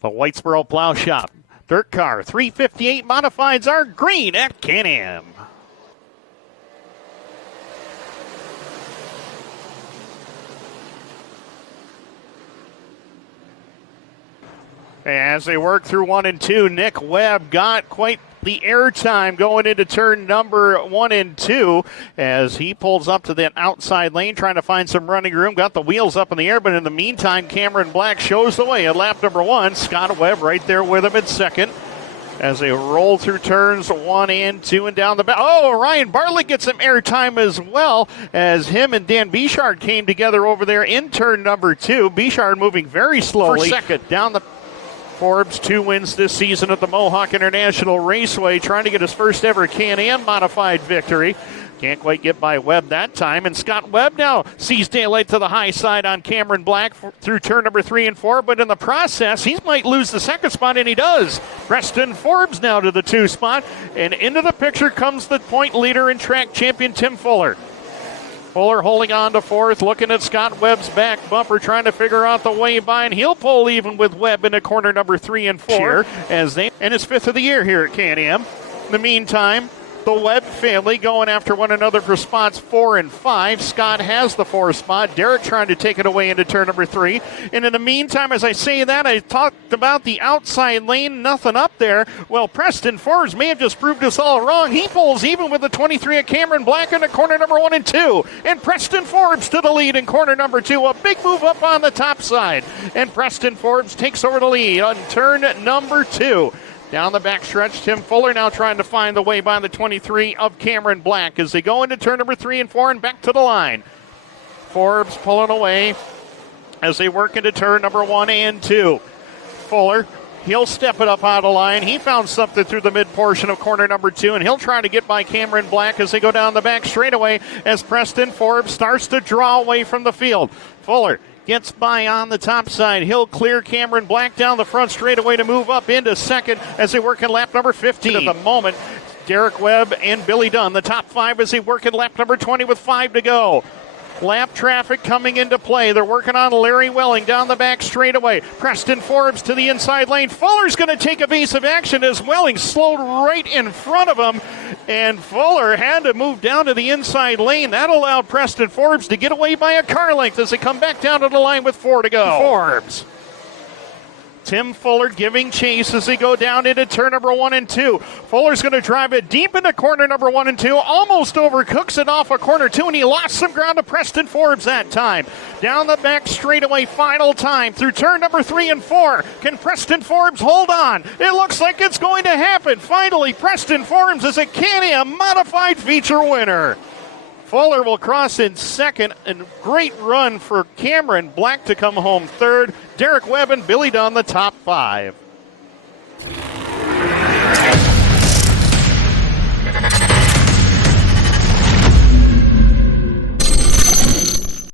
The Whitesboro Plow Shop Dirt Car 358 Modifieds are green at Can-Am. As they work through 1 and 2, Nick Webb got quite the airtime going into turn number 1 and 2 as he pulls up to that outside lane trying to find some running room. Got the wheels up in the air, but in the meantime, Cameron Black shows the way at lap number 1. Scott Webb right there with him in second as they roll through turns 1 and 2 and down the back. Oh, Ryan Bartlett gets some airtime as well as him and Dan Bichard came together over there in turn number 2. Bichard moving very slowly for second down the Forbes, 2 wins this season at the Mohawk International Raceway, trying to get his first ever Can-Am modified victory. Can't quite get by Webb that time. And Scott Webb now sees daylight to the high side on Cameron Black through turn number 3 and 4. But in the process, he might lose the second spot, and he does. Preston Forbes now to the 2 spot. And into the picture comes the point leader and track champion Tim Fuller. Fuller holding on to 4th, looking at Scott Webb's back bumper, trying to figure out the way by, and he'll pull even with Webb into corner number 3 and 4 and his 5th of the year here at Can-Am. In the meantime, the Webb family going after one another for spots 4 and 5. Scott has the 4th spot. Derek trying to take it away into turn number 3. And in the meantime, as I say that, I talked about the outside lane, nothing up there. Well, Preston Forbes may have just proved us all wrong. He pulls even with the 23 at Cameron Black into corner number 1 and 2. And Preston Forbes to the lead in corner number 2. A big move up on the top side. And Preston Forbes takes over the lead on turn number 2. Down the backstretch, Tim Fuller now trying to find the way by the 23 of Cameron Black as they go into turn number 3 and 4 and back to the line. Forbes pulling away as they work into turn number 1 and 2. Fuller, he'll step it up out of line. He found something through the mid portion of corner number 2, and he'll try to get by Cameron Black as they go down the back straightaway as Preston Forbes starts to draw away from the field. Fuller gets by on the top side. He'll clear Cameron Black down the front straightaway to move up into second as they work in lap number 15. At the moment, Derek Webb and Billy Dunn, the top 5 as they work in lap number 20 with 5 to go. Lap traffic coming into play. They're working on Larry Welling down the back straightaway. Preston Forbes to the inside lane. Fuller's going to take evasive action as Welling slowed right in front of him. And Fuller had to move down to the inside lane. That allowed Preston Forbes to get away by a car length as they come back down to the line with 4 to go. Forbes. Tim Fuller giving chase as they go down into turn number 1 and 2. Fuller's going to drive it deep into corner number 1 and 2. Almost overcooks it off of corner 2, and he lost some ground to Preston Forbes that time. Down the back straightaway, final time through turn number 3 and 4. Can Preston Forbes hold on? It looks like it's going to happen. Finally, Preston Forbes is a Can-Am modified feature winner. Fuller will cross in second, and great run for Cameron Black to come home third. Derek Webb and Billy Dunn the top 5.